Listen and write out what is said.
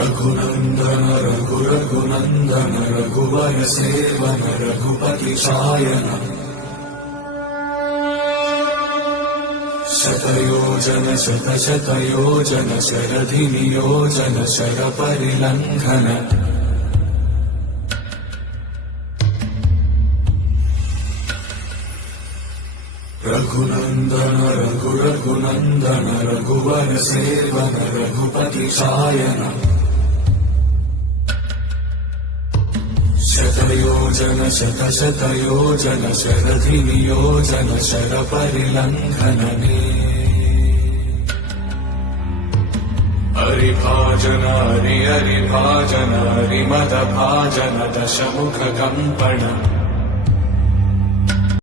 रघुनन्दन रघुनन्दन रघुवर seven Raghupati Shayan शतयोजन शतशतयोजन शरधि नियोजन sir परिलंघन Raghunandan Raghunandan रघुवर seven Raghupati Shayan शतयोजन शतशतयोजन शरधि नियोजन sir परिलंघन हरिभाजन हरिभाजन हरिमद भाजन दशमुख कंपन